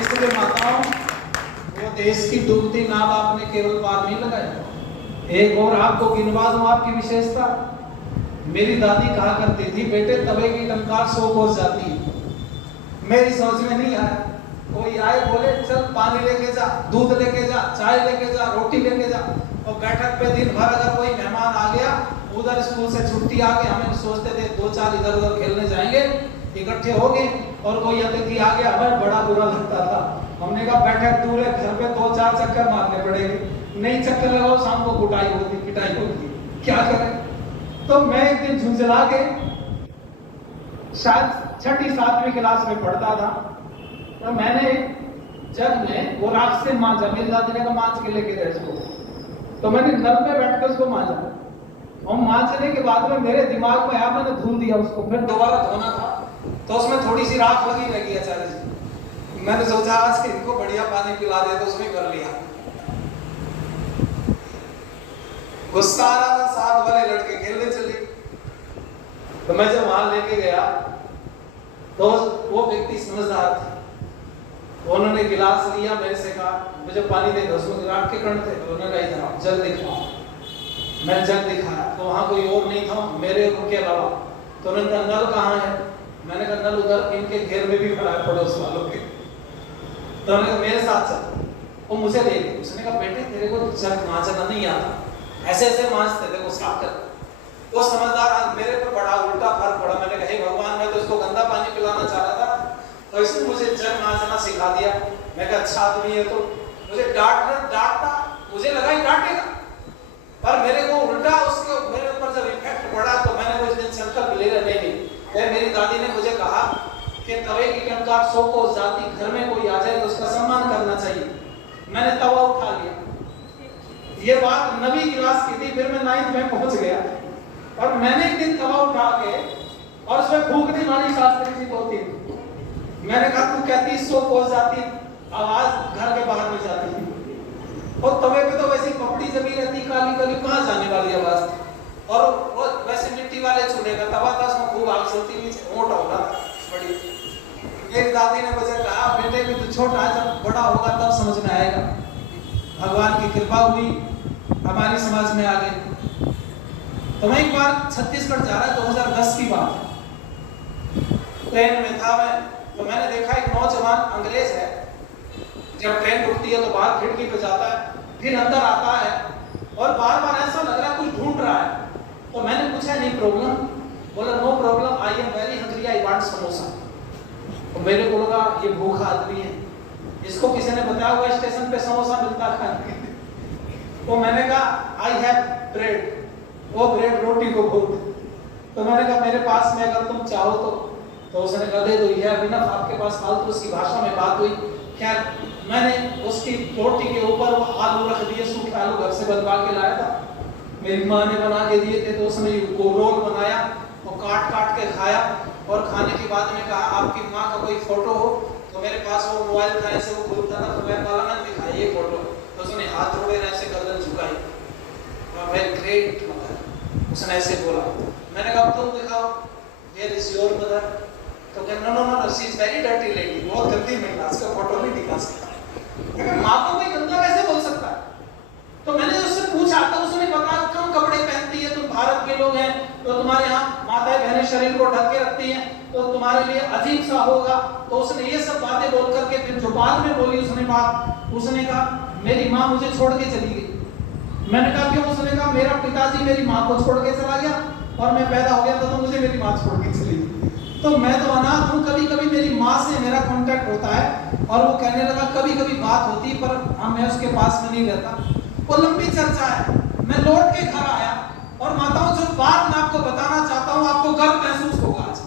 इसलिए माताओं, वो देश की डूबती नाव आपने केवल पार नहीं लगाया। एक और आपको गिनवा दूं आपकी विशेषता। मेरी दादी कहा करती थी, बेटे तवे की टंकार 100 कोस जाती है। मेरी सोच में नहीं आया, कोई आए बोले चल पानी लेके जा, दूध लेके जा, चाय लेके जा, रोटी लेके जा, और बैठक पे दिन भर अगर कोई मेहमान आ गया, उधर स्कूल से छुट्टी आ गई, हम सोचते थे 2-4 इधर उधर खेलने जाएंगे, इकट्ठे हो गए, और कोई अतिथि आ गया, हमें बड़ा बुरा लगता था। हमने कहा बैठक दूर है, घर पे 2-4 चक्कर मारने पड़ेंगे, नहीं चक्कर लगाओ शाम को पिटाई होगी, क्या करें। तो मैं एक दिन झुंझला के शायद 6ठी-7वीं क्लास में पढ़ता था, तो मैंने जग में वो राख से मांझा, मेरी दादी ने कहा मांझ के लेके गए इसको, तो मैंने नल में बैठ कर उसको मांझा, और मांझने के बाद में मेरे दिमाग में आया, मैंने धुल दिया उसको, फिर दोबारा धोना था तो उसमें थोड़ी सी राख लगी अचानक। मैंने सोचा आज इनको बढ़िया पानी पिला दे, तो उसमें कर लिया। गुस्सा आ रहा था, साथ वाले लड़के खेलने चले, तो मैं जब वहां लेके गया तो वो व्यक्ति समझदार थे, उन्होंने गिलास लिया, मेरे से कहा मुझे पानी दे दो, उसमें राख के कण थे, तो उन्होंने कहा इधर आओ जग दिखाओ। मैं जग दिखाया तो वहां कोई और नहीं था मेरे के अलावा, तो उन्होंने कहा नल कहाँ है, मैंने कहा नल उधर इनके घेर में भी खड़ा है पड़ोस वालों के, तो उन्होंने कहा मेरे साथ चल, वो मुझे ले गए। उसने कहा बेटे तेरे को जग मांझना नहीं आता, ऐसे ऐसे मांझते, देखो साफ कर। वो समझदार आज मेरे पर बड़ा उल्टा फर्क पड़ा। मैंने कहा हे भगवान, मैं तो इसको गंदा पानी पिलाना चाह रहा था, तो इसने मुझे जग मांझना सिखा दिया। मैं कहा अच्छा आदमी है, तो मुझे डांटता, मुझे लगा ही डांटेगा, पर मेरे को उल्टा उसके मेरे ऊपर जब इफेक्ट पड़ा, तो मैंने वो इस दिन संकल्प ले लिया, नहीं, मेरी दादी ने मुझे कहा कि तवे की टंकार 100 कोस जाती, घर में कोई आ जाए तो उसका सम्मान करना चाहिए। मैंने तवा उठा लिया। ये बात 9वीं क्लास की थी, फिर मैं 9th में पहुंच गया, और मैंने एक दिन तवा उठा के और उसमें फूकने वाली शास्त्री जी 2-3, मैंने कहा तू कहती 100 कोस जाती, आवाज घर के बाहर में जाती थी, और तवे पे तो वैसी पपड़ी जमी रहती, काली काली, कहाँ जाने वाली आवाज थी, और वो वैसे मिट्टी वाले चूल्हे का तवा था, उसमें खूब आग चलती, नीचे मोटा हो रहा था बड़ी। एक दादी ने मुझे कहा बेटे भी तू छोटा, जब बड़ा होगा तब समझ में आएगा। भगवान की कृपा हुई, हमारी समाज में आ गई। तो मैं एक बार छत्तीसगढ़ जा रहा, 2010 की बात, ट्रेन में था मैं, तो मैंने देखा एक नौजवान अंग्रेज है, जब ट्रेन रुकती है तो बाहर खिड़की पे जाता है, फिर अंदर आता है, और बार बार ऐसा लग रहा है कुछ ढूंढ रहा है। तो मैंने पूछा नहीं प्रॉब्लम, बोला no problem, I am very hungry, I want samosa. तो मेरे को लगा ये भूखा आदमी है, इसको किसी ने बताया हुआ स्टेशन पे समोसा मिलता है। तो मैंने कहा आई हैव ब्रेड, वो ब्रेड रोटी को भूख। तो मैंने कहा मेरे पास में अगर तुम चाहो तो उसने कहा दे दो, ये अभी ना आपके पास फालतू उसकी भाषा में बात हुई। क्या मैंने उसकी रोटी के ऊपर वो आलू रख दिए, सूखे आलू घर से बनवा के लाया था, मेरी माँ ने बना के दिए थे, तो उसने रोल बनाया और काट के खाया, और खाने के बाद में कहा आपकी माँ का कोई फोटो हो, तो मेरे पास वो मोबाइल था, ऐसे वो खुलता था, तो मैं बोला मैंने दिखाई ये फोटो, तो उसने हाथ जोड़े ऐसे गर्दन झुकाई, वेरी ग्रेट मदर, उसने ऐसे बोला। मैंने कहा तुम दिखाओ, वेयर इज योर मदर, तो कहना no no no she is very dirty lady, बहुत गंदी महिला, उसका फोटो नहीं दिखा सकता। माँ को कोई गंदा कैसे बोल सकता है? तो मैंने उससे पूछा, तो उसने बताया कम कपड़े पहनती है, तुम भारत के लोग हैं, तो तुम्हारे यहाँ माताएं बहनें शरीर को ढक के रखती हैं, तो तुम्हारे लिए अजीब सा होगा। तो उसने ये सब बातें बोल करके फिर जो बाद में बोली उसने बात, उसने कहा मेरी माँ मुझे छोड़ के चली गई। मैंने कहा क्यों? उसने कहा मेरा पिताजी मेरी माँ को छोड़ के चला गया, और मैं पैदा हो गया तो मुझे मेरी माँ छोड़ के चली गई, तो मैं तो अनाथ हूँ। कभी कभी मेरी माँ से मेरा कांटेक्ट होता है, और वो कहने लगा कभी कभी बात होती, पर मैं उसके पास में नहीं रहता। वो लंबी चर्चा है। मैं लौट के घर आया, और माताओं जो बात मैं आपको बताना चाहता हूँ, आपको गर्व महसूस होगा आज।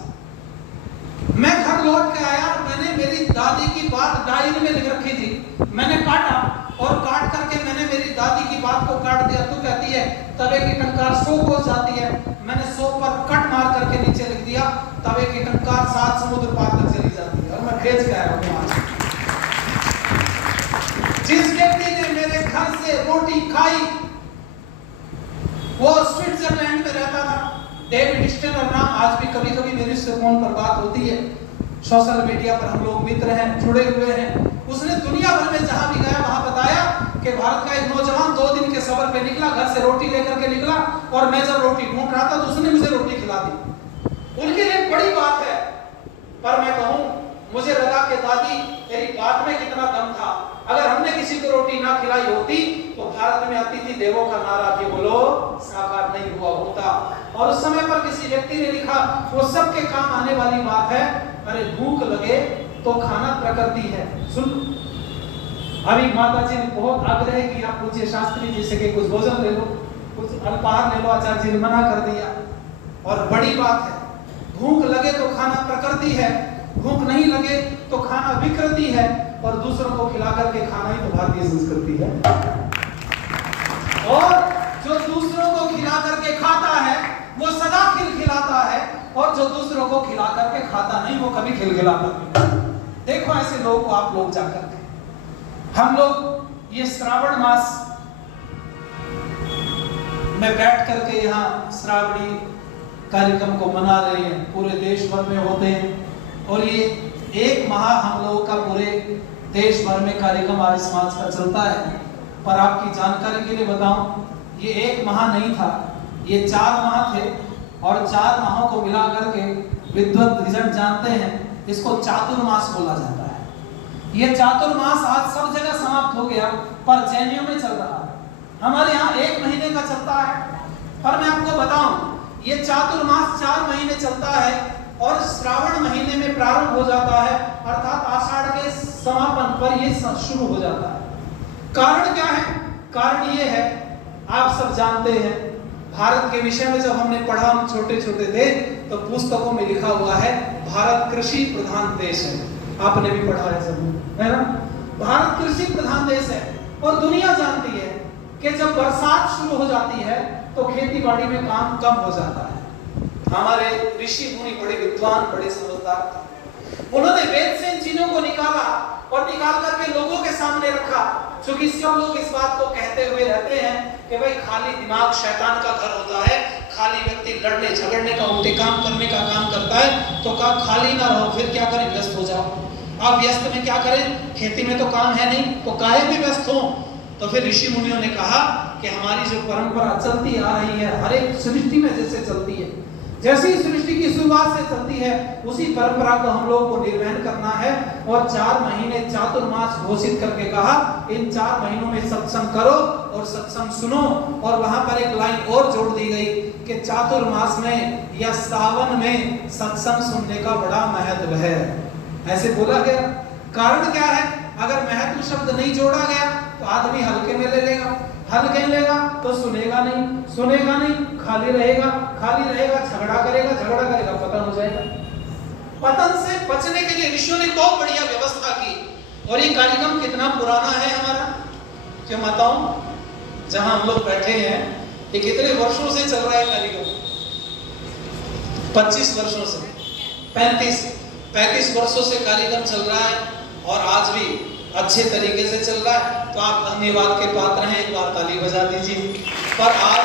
मैं घर लौट के आया, और मैंने मेरी दादी की बात डायरी में लिख रखी थी, मैंने काटा, और काट करके मैंने मेरी दादी की बात को काट दिया। तो कहती है तवे की टंकार 100 कोस जाती है, मैंने 100 पर कट मार करके नीचे लिख दिया तवे की टंकार 7 समुद्र पार तक चली जाती है, और मैं भेज के आया हूँ। जिस व्यक्ति ने मेरे घर से रोटी खाई, वो स्विट्जरलैंड में रहता था, डेविड स्टेनर नाम, आज भी कभी कभी मेरी से फोन पर बात होती है, सोशल मीडिया पर हम लोग मित्र हैं, जुड़े हुए हैं। उसने दुनिया भर में जहां भी गया वहां बताया कि भारत का एक नौजवान 2 दिन के सफर पे निकला, घर से रोटी लेकर के निकला, और मैं जब रोटी ढूंढ रहा था तो उसने मुझे रोटी खिला दी। उनके लिए बड़ी बात है। पर मैं कहूं, मुझे लगा कि दादी तेरी बात में कितना दम था। अगर हमने किसी को रोटी ना खिलाई होती तो भारत में अतिथि देवो का नारा भी बोलो साकार नहीं हुआ होता। और उस समय पर किसी व्यक्ति ने लिखा, वो सबके काम आने वाली बात है, अरे भूख लगे तो खाना प्रकृति है। सुन, अभी माता जी ने बहुत आग्रह किया पूज्य शास्त्री जी से कि कुछ भोजन ले लो, कुछ अल्पाहार ले लो, आचार्य जी ने मना कर दिया। और बड़ी बात है, भूख लगे तो खाना प्रकृति है, भूख नहीं लगे तो खाना विकृति है, और दूसरों को खिला करके खाना ही तो भारतीय संस्कृति है। और जो दूसरों को खिला करके खाता है वो सदा खिलखिलाता है, और जो दूसरों को खिला करके खाता नहीं वो कभी खिलखिलाता नहीं। देखो ऐसे लोगों को आप लोग जाकर के, हम लोग ये श्रावण मास में बैठ करके यहाँ श्रावणी कार्यक्रम को मना रहे हैं, पूरे देश भर में होते हैं, और ये 1 माह हम लोगों का पूरे देश भर में कार्यक्रम आर्य समाज का चलता है। पर आपकी जानकारी के लिए बताऊं, ये 1 माह नहीं था, ये 4 माह थे, और 4 माहों को मिला करके विद्वत रिजल्ट जानते हैं, इसको चातुर्मास बोला जाता है। ये चातुर्मास आज सब जगह समाप्त हो गया, पर जैनियों में चल रहा है। हमारे यहाँ 1 महीने का चलता है, पर मैं आपको बताऊं ये चातुर्मास 4 महीने चलता है, और श्रावण महीने में प्रारंभ हो जाता है, अर्थात आषाढ़ के समापन पर ये शुरू हो जाता है। कारण क्या है? कारण ये है, आप सब जानते हैं, भारत के विषय में जब हमने पढ़ा, हम छोटे छोटे थे, तो पुस्तकों में लिखा हुआ है भारत कृषि प्रधान देश है। आपने भी पढ़ा है सब, है ना? भारत कृषि प्रधान देश है, और दुनिया जानती है कि जब बरसात शुरू हो जाती है तो खेती बाड़ी में काम कम हो जाता है। हमारे ऋषि मुनि बड़े विद्वान, बड़े समझदार थे, उन्होंने वेद से इन चीजों को निकाला, और निकाल करके लोगों के सामने रखा। क्योंकि सब लोग इस बात को कहते हुए रहते हैं कि भाई खाली दिमाग शैतान का घर होता है, खाली व्यक्ति लड़ने झगड़ने का, उल्टे काम करने का काम करता है, तो कहा खाली ना रहो, फिर क्या करें, व्यस्त हो जाओ। आप व्यस्त में क्या करें, खेती में तो काम है नहीं, तो काहे में व्यस्त हो। तो फिर ऋषि मुनियों ने कहा कि हमारी जो परंपरा चलती आ रही है, हर एक सृष्टि में जैसे चलती है, जैसी सृष्टि की शुरुआत से चलती है, उसी परंपरा को हम लोगों को निर्वहन करना है। और 4 महीने चातुर्मास घोषित करके कहा, इन 4 महीनों में सत्संग करो और सत्संग सुनो। और वहां पर एक लाइन और जोड़ दी गई कि चातुर्मास में या सावन में सत्संग सुनने का बड़ा महत्व है, ऐसे बोला गया। कारण क्या है? अगर महत्व शब्द नहीं जोड़ा गया तो आदमी हल्के में ले लेगा, हल्के में लेगा तो सुनेगा नहीं, सुनेगा नहीं, खाली रहेगा, खाली रहेगा झगड़ा करेगा, झगड़ा करेगा पतन हो जाएगा। पतन से बचने के लिए ऋषियों ने बहुत बढ़िया व्यवस्था की। और ये कार्यक्रम कितना पुराना है हमारा, क्या बताऊं? जहां हम लोग बैठे हैं, ये कितने वर्षों से चल रहा है कार्यक्रम? 25 वर्षों से, 35 वर्षों से कार्यक्रम चल रहा है, और आज भी अच्छे तरीके से चल रहा है। तो आप धन्यवाद के पात्र हैं, एक बार ताली बजा दीजिए। पर आज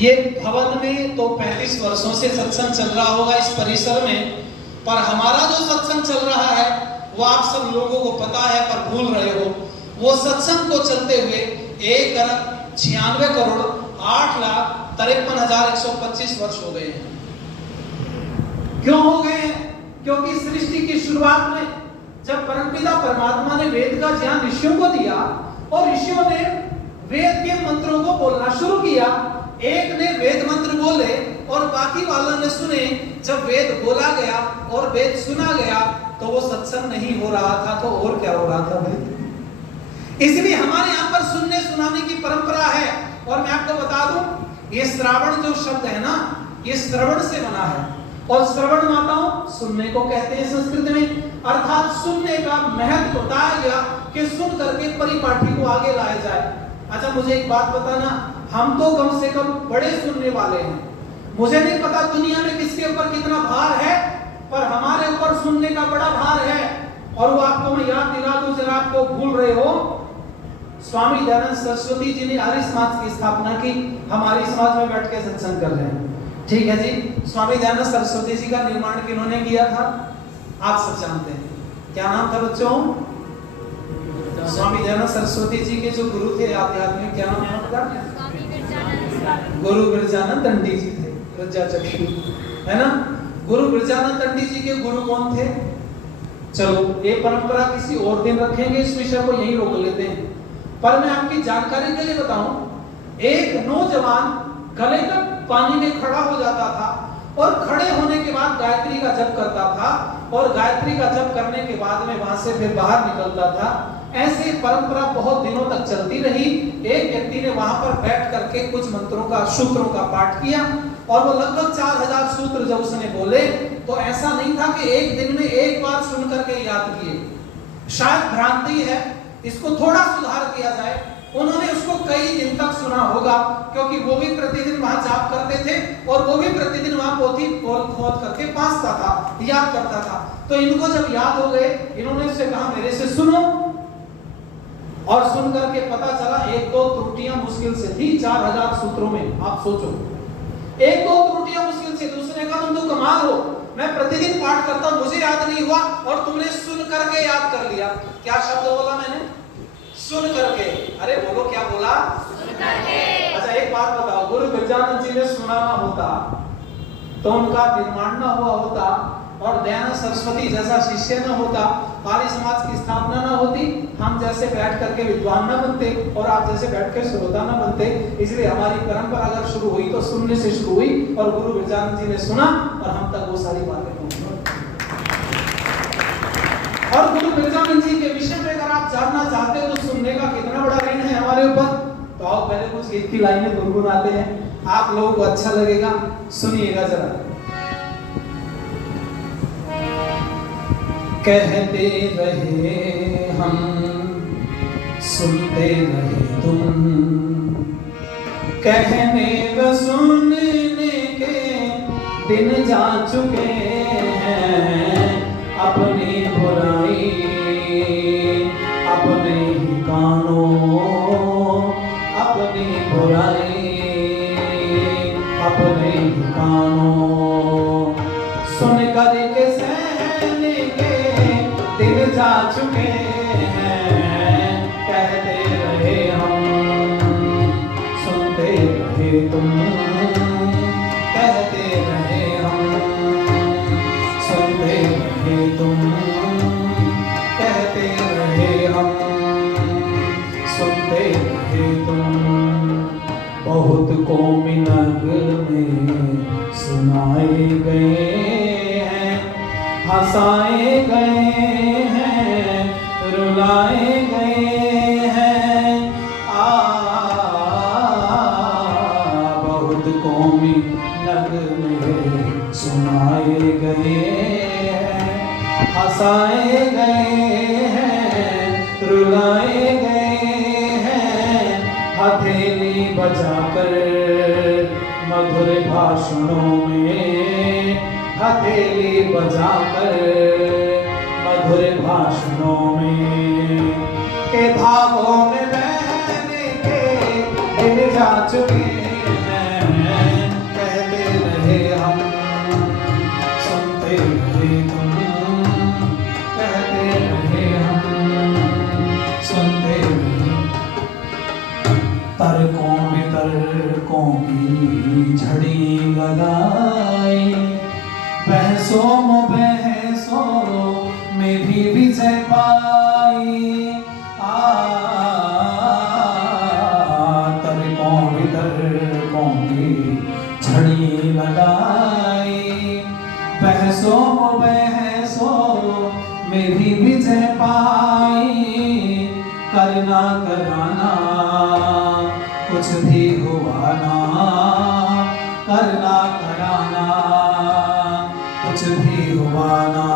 ये भवन में तो 35 वर्षों से सत्संग चल रहा होगा इस परिसर में, पर हमारा जो सत्संग चल रहा है वो आप सब लोगों को पता है, पर भूल रहे हो। वो सत्संग को चलते हुए 1,96,08,53,125 वर्ष हो गए हैं। क्यों हो गए हैं? क्योंकि सृष्टि की शुरुआत में जब परमपिता परमात्मा ने वेद का ज्ञान ऋषियों को दिया, और ऋषियों ने वेद के मंत्रों को बोलना शुरू किया, एक ने वेद मंत्र बोले और बाकी वालों ने सुने। जब वेद बोला गया और वेद सुना गया तो वो सत्संग नहीं हो रहा था, तो और क्या हो रहा था भाई? इसलिए हमारे यहाँ पर सुनने सुनाने की परंपरा है। और मैं आपको बता दूं, ये श्रावण जो शब्द है ना, ये श्रवण से बना है, और श्रवण माताओं सुनने को कहते हैं संस्कृत में। अर्थात सुनने का महत्व बताया गया कि सुन करके परिपाठी को आगे लाया जाए। अच्छा मुझे एक बात बताना, हम तो कम से कम बड़े सुनने वाले हैं। मुझे नहीं पता दुनिया में किसके ऊपर कितना भार है, पर हमारे ऊपर सुनने का बड़ा भार है। और वो आपको मैं याद दिला दूं, जरा आपको भूल रहे हो, स्वामी दयानंद सरस्वती जी ने आर्य समाज की स्थापना की। हमारे समाज में बैठ के सत्संग कर रहे हैं, ठीक है जी। स्वामी दयानंद सरस्वती जी का निर्माण किन्होंने किया था? आप सब जानते हैं, क्या नाम था बच्चों? स्वामी दयानंद सरस्वती जी के जो गुरु थे आध्यात्मिक, क्या नाम था उनका? गुरु बिरजानंद दंडी जी थे, प्रज्ञा चक्षु, है ना? गुरु बिरजानंद दंडी जी के गुरु कौन थे? चलो ये परंपरा किसी और दिन रखेंगे, इस विषय को यहीं रोक लेते हैं। पर मैं आपकी जानकारी के लिए बताऊं, एक नौजवान गले तक पानी में खड़ा हो जाता था और खड़े होने के बाद गायत्री का जप करता था और गायत्री का जप करने के बाद में वहां से फिर बाहर निकलता था। ऐसे परंपरा बहुत दिनों तक चलती रही। एक व्यक्ति ने वहां पर बैठ करके कुछ मंत्रों का, सूत्रों का पाठ किया और वो लगभग 4000 सूत्र जब उसने बोले तो ऐसा नहीं था कि एक दिन में एक बार सुन करके याद किए। शायद भ्रांति है, इसको थोड़ा सुधार किया जाए। उन्होंने उसको कई दिन तक सुना होगा, क्योंकि वो भी प्रतिदिन वहां जाप करते थे और वो भी प्रतिदिन वहां पोथी खोद करके पासता था, याद करता था। तो इनको जब याद हो गए, इन्होंने उससे कहा मेरे से सुनो, और सुन करके पता चला एक दो त्रुटियां मुश्किल से थी 4000 सूत्रों में। आप सोचो, एक दो त्रुटियां मुश्किल से। दूसरे ने कहा तुम तो कमाल हो, मैं प्रतिदिन पाठ करता हूं, मुझे याद नहीं हुआ और तुमने सुन करके याद कर लिया। क्या शब्द बोला मैंने? सुन करके। अरे बोलो, क्या बोला? सुन करके। अच्छा एक बात बताओ, गुरु बिरजानंद जी ने सुना ना होता तो उनका निर्माण ना हुआ होता और दयानंद सरस्वती जैसा शिष्य न होता, पाली समाज की स्थापना न होती, हम जैसे बैठ करके विद्वान न बनते और आप जैसे बैठ कर श्रोता न बनते। इसलिए हमारी परंपरा अगर शुरू हुई तो सुनने से शुरू हुई और गुरु बिरजानंद जी ने सुना और हम तक वो सारी बातें पहुंची। और गुरु बिरजानंद जी के विषय में अगर आप जानना चाहते हो तो सुनने का कितना बड़ा ऋण है हमारे ऊपर, तो आओ पहले कुछ गीत की लाइनें गुनगुनाते हैं, आप लोगों को अच्छा लगेगा, सुनिएगा जरा। कहते रहे हम, सुनते रहे तुम, कहने व सुनने के दिन जा चुके हैं। अपनी बुराई अपने ही कानों, अपनी बुराई अपने ही कानों, सुन कर के सहने के दिन जा चुके हैं। कहते रहे हम, सुनते रहे तुम, कहते रहे हम, सुनते रहे तुम, कहते रहे हम, सुनते रहे तुम। बहुत कौमी नगमे सुनाए गए हैं, हंसाए गए हैं, रुलाए गए हैं। बहुत कौमी नगमे सुनाए गए हैं, हंसाए गए हैं, रुलाए गए हैं। हथेली बजाकर मधुर भाषणों में, हथेली बजाकर मधुर भाषणों में, के भावों में बहने के दिन जा चुके हैं। कहते रहे हम, सुनते रहे तुम, कहते रहे हम, सुनते रहे। तर्कों की झड़ी लगाई, बहसों में भी विजय पाई। तर्कों की झड़ी लगाई, बहसों में भी विजय पाई। करना कराना कुछ भी हुआ ना, करना कराना कुछ भी हुआ ना।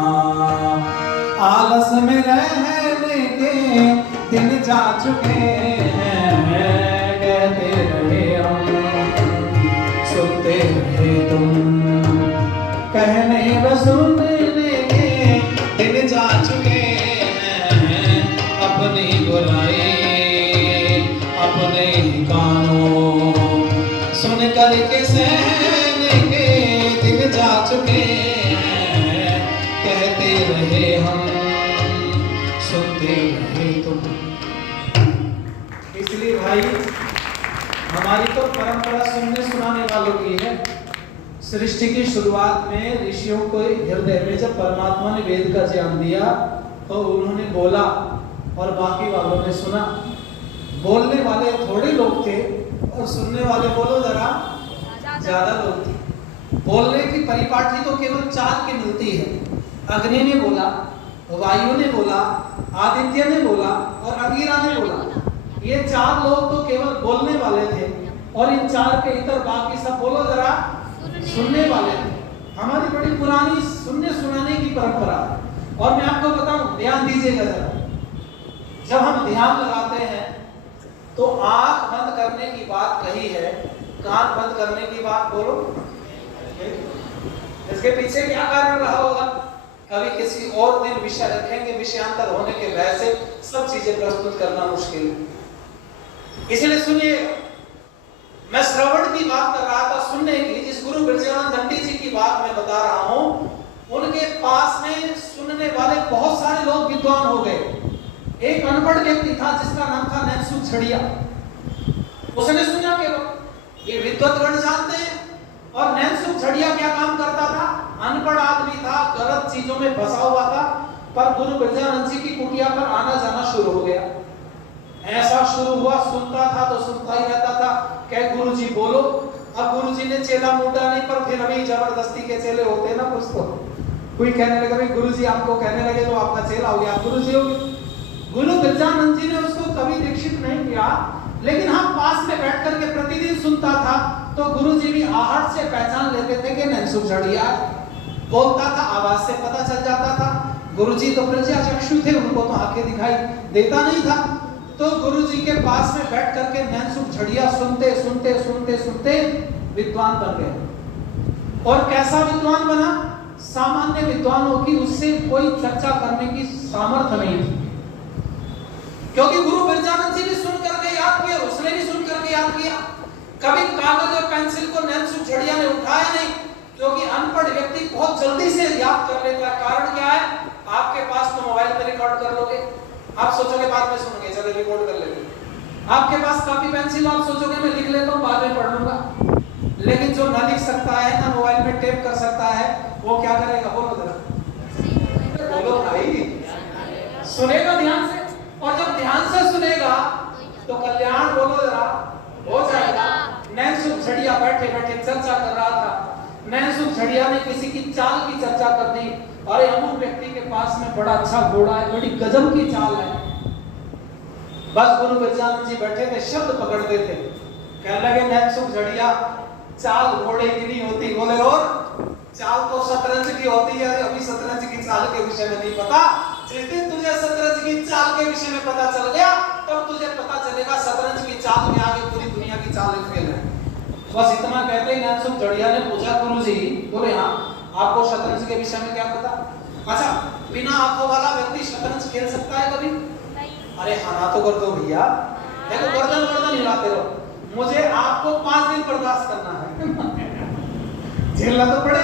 आलस में रहने के दिन जा चुके हैं। कहते रहे हम, सुनते रहे तुम, कहने व सुनने के दिन जा चुके हैं। अपनी बुराई अपने ही कानों, सुन कर के सहने के दिन जा चुके हैं। कहते रहे हम, सुनते रहे तुम। इसलिए भाई हमारी तो परंपरा सुनने सुनाने वालों की है। सृष्टि की शुरुआत में ऋषियों को हृदय में जब परमात्मा ने वेद का ज्ञान दिया तो उन्होंने बोला और बाकी वालों ने सुना। बोलने वाले थोड़े लोग थे और सुनने वाले बोलो जरा ज्यादा लोग थे। बोलने की परिपाटी तो केवल 4 की मिलती है। अग्नि ने बोला, वायु ने बोला, आदित्य ने बोला और अंगिरा ने बोला। ये 4 लोग तो केवल बोलने वाले थे और इन 4 के इतर बाकी सब बोलो जरा सुनने वाले थे। हमारी बड़ी पुरानी सुनने सुनाने की परंपरा है। और मैं आपको बताऊं, ध्यान दीजिएगा जरा, जब हम ध्यान लगाते हैं तो आंख बंद करने की बात कही है, कान बंद करने की बात बोलो। इसके पीछे क्या कारण रहा होगा? कभी किसी और दिन विषय रखेंगे, विषयांतर होने के वैसे सब चीजें प्रस्तुत करना मुश्किल है। इसलिए सुनिए, मैं श्रवण की बात कर रहा था, सुनने की। जिस गुरु बिरजानंद दंडी जी की बात मैं बता रहा हूं, उनके पास में सुनने वाले बहुत सारे लोग विद्वान हो गए। एक अनपढ़ व्यक्ति था जिसका नाम था नैनसुख झड़िया। उसने सुना केवल, ये विद्वतगण जानते हैं। और नैनसुख झड़िया क्या काम करता था? अनपढ़ आदमी था, गलत चीजों में फंसा हुआ था, पर गुरु बिरजानंद जी की कुटिया पर आना जाना शुरू हो गया। ऐसा शुरू हुआ, सुनता था तो सुनता ही रहता था। कह गुरुजी बोलो। अब गुरुजी ने चेला मूटा नहीं, पर फिर अभी जबरदस्ती के चेले होते ना कुछ तो। कोई कहने लगा भाई गुरुजी आपको कहने लगे तो आपका चेला हो गया, आप गुरुजी हो गए। गुरु बिरजानंद जी ने उसको कभी दीक्षित नहीं किया, लेकिन हाँ पास में बैठ करके प्रतिदिन सुनता था। तो गुरुजी भी आहट से पहचान लेते थे कि नैनसुख झड़िया बोलता था, आवाज से पता चल जाता था। गुरुजी तो प्रज्ञाचक्षु थे, उनको तो आंखें दिखाई देता नहीं था। तो गुरुजी के पास में बैठ करके नैनसुख झड़िया सुनते सुनते सुनते सुनते विद्वान बन गए। और कैसा विद्वान बना? सामान्य विद्वानों की उससे कोई चर्चा करने की सामर्थ्य नहीं थी, क्योंकि गुरु बिरजानंद जी ने सुन करके याद किया, उसने भी सुन करके याद किया। कभी कागज और पेंसिल को नैनसुख झड़िया ने उठाया नहीं, क्योंकि अनपढ़ व्यक्ति बहुत जल्दी से याद कर लेता है। कारण क्या है? आपके पास तो मोबाइल पे रिकॉर्ड कर लोगे, आप सोचोगे बाद में सुनोगे, चलो रिकॉर्ड कर लेंगे। आपके पास कॉपी पेंसिल, आप सोचोगे मैं लिख लेता हूं, बाद में पढ़ लूंगा। लेकिन जो ना लिख सकता है, ना मोबाइल में टेप कर सकता है, वो क्या करेगा? बोलो जरा, बोलो भाई। सुनेगा ध्यान से, और जब ध्यान से सुनेगा तो कल्याण बोलो जरा हो जाएगा। नैनसुख झड़िया बैठे बैठे चर्चा कर रहा था। नैनसुख झड़िया ने किसी की चाल की चर्चा कर दी। अरे अमुक व्यक्ति के पास में बड़ा अच्छा घोड़ा है, बड़ी गजब की चाल है। बस गुरु बिरजानंद जी बैठे थे, शब्द पकड़ते थे। कहने लगे नैनसुख झड़िया, चाल घोड़े की नहीं होती। बोले और चाल तो शतरंज की होती है। अभी शतरंज की चाल के विषय में नहीं पता। जिस दिन तुझे शतरंज की चाल के विषय में पता चल गया, तब तुझे पता चलेगा शतरंज की चाल में आगे पूरी दुनिया की चालें फेल है। बस इतना कहते ही नैनसुख झड़िया ने पूछा, गुरुजी बोले हाँ, आपको शतरंज के विषय में क्या पता? अच्छा, बिना आंखों वाला व्यक्ति शतरंज खेल सकता है कभी? अरे हाँ तो कर दो भैया, देखो गर्दन गर्दन हिलाते रहो। मुझे आपको 5 दिन बर्दाश्त करना है। झेलना तो पड़े।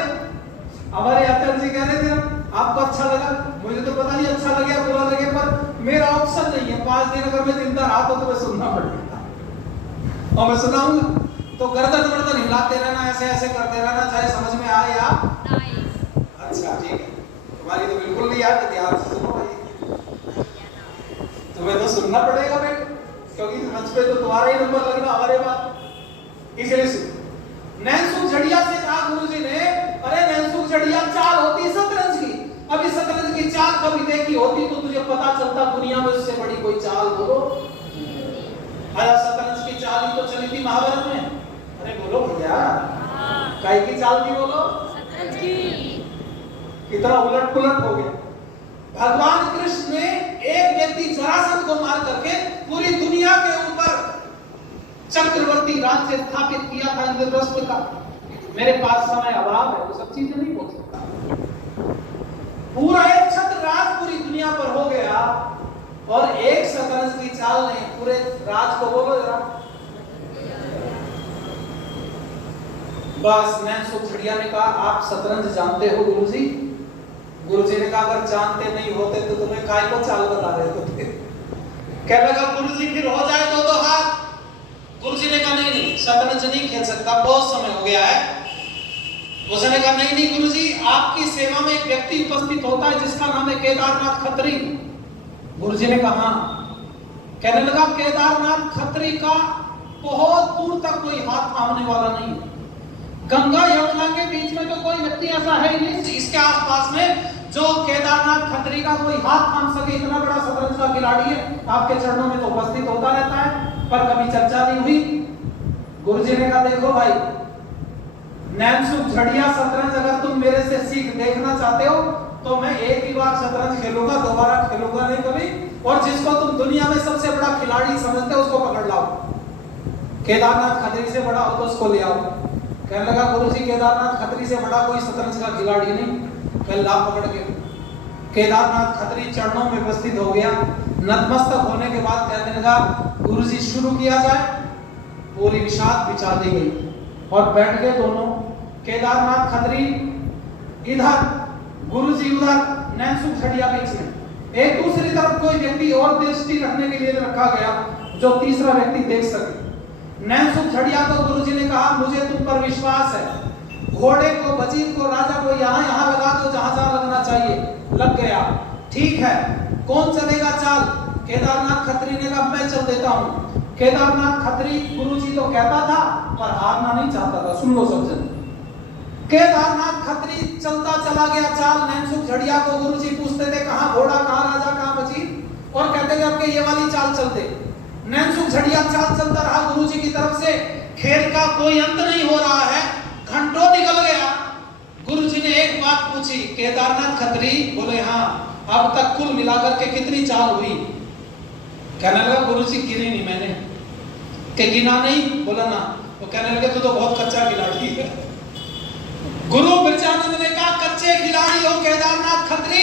हमारे आचार्य जी कह रहे थे, आपको अच्छा लगा, मुझे तो पता नहीं अच्छा लगे बुरा लगे, पर मेरा ऑप्शन नहीं है। 5 दिन अगर मैं जिंदा रहा तो मैं सुनना पड़ेगा और मैं सुनाऊंगा। तो गर्दन गर्दन हिलाते रहना, ऐसे ऐसे करते रहना, चाहे समझ में आए या अच्छा ठीक है। तुम्हारी तो बिल्कुल नहीं यार, ध्यान से सुनो भाई, तुम्हें तो सुनना पड़ेगा बेटे, क्योंकि मंच पे तो तुम्हारा ही नंबर लगना हमारे बाद। इसलिए सुन। नैनसुख झड़िया से कहा गुरुजी ने, अरे नैनसुख झड़िया चाल होती शतरंज की। अभी शतरंज की चाल कभी देखी होती तो तुझे पता चलता दुनिया में उससे बड़ी कोई चाल बोलो। आया शतरंज की चाल ही तो चली थी महाभारत में। अरे बोलो भैया, काय की चाल थी बोलो? शतरंज की। कितना उलट पुलट हो गया। भगवान कृष्ण ने एक व्यक्ति जरासंध को मार करके पूरी दुनिया के ऊपर चक्रवर्ती राज्य स्थापित किया था इंद्रप्रस्थ का। मेरे पास समय अभाव है, तो सब चीजें नहीं बोल सकता। पूरा एक छत्र राज पूरी दुनिया पर हो गया और एक शतरंज की चाल ने पूरे राज को बोलो जरा। बस नैनसुख झड़िया ने कहा, आप शतरंज जानते हो गुरुजी? गुरुजी ने कहा अगर जानते नहीं होते तो तुम्हें काय को चाल बता रहे होते। कहने लगा गुरुजी फिर हो जाए तो हाथ। गुरुजी ने कहा नहीं शतरंज नहीं खेल सकता, बहुत समय हो गया है। उसने कहा नहीं गुरुजी, आपकी सेवा में एक व्यक्ति उपस्थित होता है जिसका नाम है केदारनाथ खत्री। गुरुजी ने कहा कहने लगा केदारनाथ खत्री का बहुत दूर तक कोई हाथ थामने वाला नहीं। गंगा यमुना के बीच में तो कोई व्यक्ति ऐसा है ही नहीं इसके आसपास में जो केदारनाथ खत्री का कोई हाथ थाम सके। इतना बड़ा शतरंज का खिलाड़ी है, आपके चरणों में तो उपस्थित होता रहता है, पर कभी चर्चा नहीं हुई। गुरुजी ने कहा देखो भाई, नैनसुख झड़िया शतरंज अगर तुम मेरे से सीख देखना चाहते हो तो मैं एक ही बार शतरंज खेलूंगा, दोबारा खेलूंगा नहीं कभी। और जिसको तुम दुनिया में सबसे बड़ा खिलाड़ी समझते हो उसको पकड़ लाओ, केदारनाथ खत्री से बड़ा हो तो उसको ले आओ। कहने लगा गुरुजी केदारनाथ खत्री से बड़ा कोई शतरंज का खिलाड़ी नहीं। कल ला पकड़ के केदारनाथ खत्री चरणों में उपस्थित हो गया। नतमस्तक होने के बाद कहने लगा गुरुजी शुरू किया जाए। पूरी विषाद बिछा दी गई और बैठ गए दोनों। केदारनाथ खत्री इधर, गुरुजी उधर, नैनसुख झड़िया बीच में। एक दूसरी तरफ कोई व्यक्ति और दृष्टि रखने के लिए रखा गया जो तीसरा व्यक्ति देख सके। नैनसुख झड़िया को गुरुजी ने कहा मुझे तुम पर विश्वास है, घोड़े को, वजीर को, राजा को यहाँ लगा दो जहां लगना चाहिए। लग गया, ठीक है, कौन चलेगा चाल? केदारनाथ खत्री ने कहा मैं चल देता हूँ। केदारनाथ खत्री गुरुजी तो कहता था पर हारना नहीं चाहता था। सुन लो सब जन। केदारनाथ खत्री चलता चला गया चाल। नैनसुख झड़िया को गुरुजी पूछते थे कहाँ घोड़ा, कहाँ राजा, कहाँ वजीर, और कहते थे आपके ये वाली चाल चलते। नैनसुख झड़िया चाल चलता रहा गुरुजी की तरफ से। खेल का कोई अंत नहीं हो रहा है, घंटों निकल गया। गुरुजी ने एक बात पूछी, केदारनाथ खत्री बोले हाँ, अब तक कुल मिलाकर के कितनी चाल हुई? कहने लगा गुरुजी गिनी नहीं मैंने। के गिना नहीं? बोला ना। वो कहने लगे तू तो बहुत कच्चा खिलाड़ी है। गुरु बिरजानंद ने कहा कच्चे खिलाड़ी हो केदारनाथ खत्री,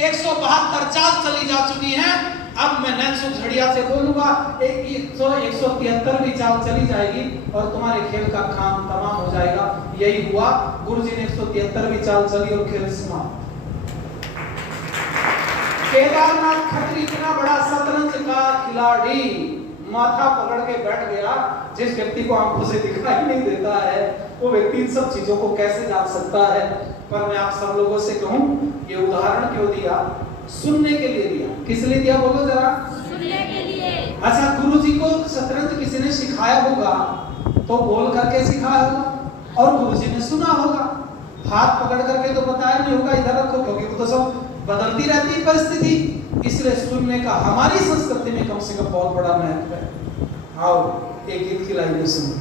172 चाल चली जा चुकी हैं। अब मैं नैनसुख झड़िया से बोलूंगा 173 चाल चली जाएगी और तुम्हारे खेल का काम तमाम हो जाएगा। यही हुआ, गुरुजी ने 173 चाल चली और खेल समाप्त। केदारनाथ खत्री इतना बड़ा शतरंज का खिलाड़ी माथा पकड़ के बैठ गया। जिस व्यक्ति को आंखों से दिखाई नहीं देता है वो व्यक्ति इन सब चीजों को कैसे जान सकता है? पर मैं आप सब लोगों से कहूं, ये उदाहरण क्यों दिया? सुनने के लिए दिया। किस लिए दिया बोलो जरा? सुनने के लिए। अच्छा, गुरुजी को शतरंज किसी ने सिखाया होगा तो बोल करके सिखाया होगा और गुरुजी ने सुना होगा। हाथ पकड़ करके तो बताया नहीं होगा इधर रखो, क्योंकि वो तो सब बदलती रहती है परिस्थिति। इसलिए सुनने का हमारी संस्कृति में कम से कम बहुत बड़ा महत्व है। आओ एक गीत की लाइन में सुनो।